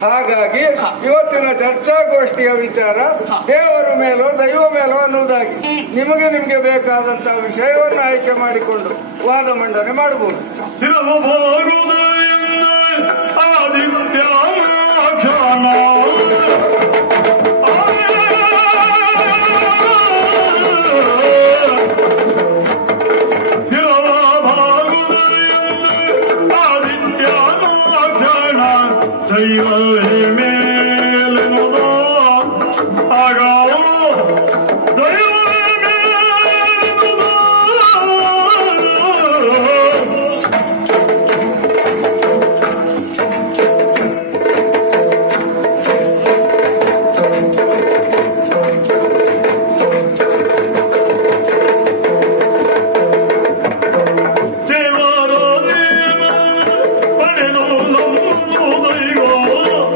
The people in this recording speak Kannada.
ಹಾಗಾಗಿ ಇವತ್ತಿನ ಚರ್ಚಾಗೋಷ್ಠಿಯ ವಿಚಾರ ದೇವರ ಮೇಲೋ ದೈವ ಮೇಲೋ ಅನ್ನುವುದಾಗಿ ನಿಮಗೆ ಬೇಕಾದಂತಹ ವಿಷಯವನ್ನು ಆಯ್ಕೆ ಮಾಡಿಕೊಂಡು ವಾದ ಮಂಡನೆ ಮಾಡಬಹುದು. Say